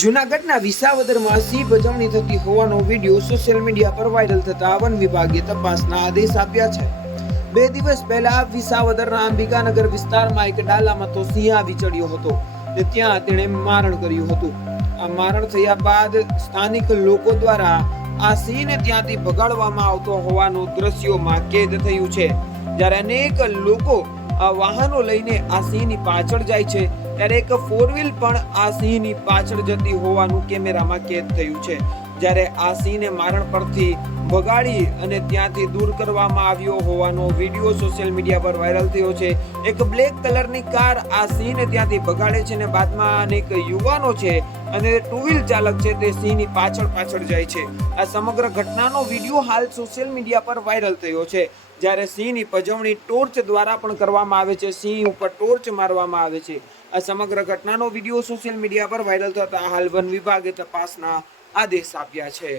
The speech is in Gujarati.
જૂનાગઢના વિસાવદરમાં સિંહ ભજવણી થતી હોવાનો વીડિયો સોશિયલ મીડિયા પર વાયરલ થતા વન વિભાગે તપાસના આદેશ આપ્યા છે. બે દિવસ પહેલા વિસાવદરના અંબિકાનગર વિસ્તારમાં એક ડાલામાં તો સિંહ આવી ચડ્યો હતો ને ત્યાં તેણે મારણ કર્યું હતું. આ મારણ થયા બાદ સ્થાનિક લોકો દ્વારા આ સિંહને ત્યાંથી ભગાડવામાં આવતો હોવાનું દ્રશ્યોમાં કેદ થયું છે. જ્યારે અનેક લોકો વાહનો લઈને આ સિંહની પાછળ જાય છે ત્યારે એક ફોર વ્હીલ પણ આ સિંહની પાછળ જતી હોવાનું કેમેરામાં કેદ થયું છે. જ્યારે આ સિંહને મારણ પરથી બગાડી અને ત્યાંથી દૂર કરવામાં આવ્યો હોવાનો વીડિયો સોશિયલ મીડિયા પર વાયરલ થયો છે. એક બ્લેક કલરની કાર આ સિંહને ત્યાંથી ભગાડે છે અને બાદમાં અનેક યુવાનો છે અને ટુ વ્હીલ ચાલક છે તે સિંહની પાછળ પાછળ જાય છે. આ સમગ્ર ઘટનાનો વીડિયો હાલ સોશિયલ મીડિયા પર વાયરલ થયો છે. જ્યારે સિંહની પજવણી ટોર્ચ દ્વારા પણ કરવામાં આવે છે. સિંહ ઉપર ટોર્ચ મારવામાં આવે છે. આ સમગ્ર ઘટનાનો વીડિયો સોશિયલ મીડિયા પર વાયરલ થતા હાલ વન વિભાગે તપાસના આદેશ આપ્યા છે.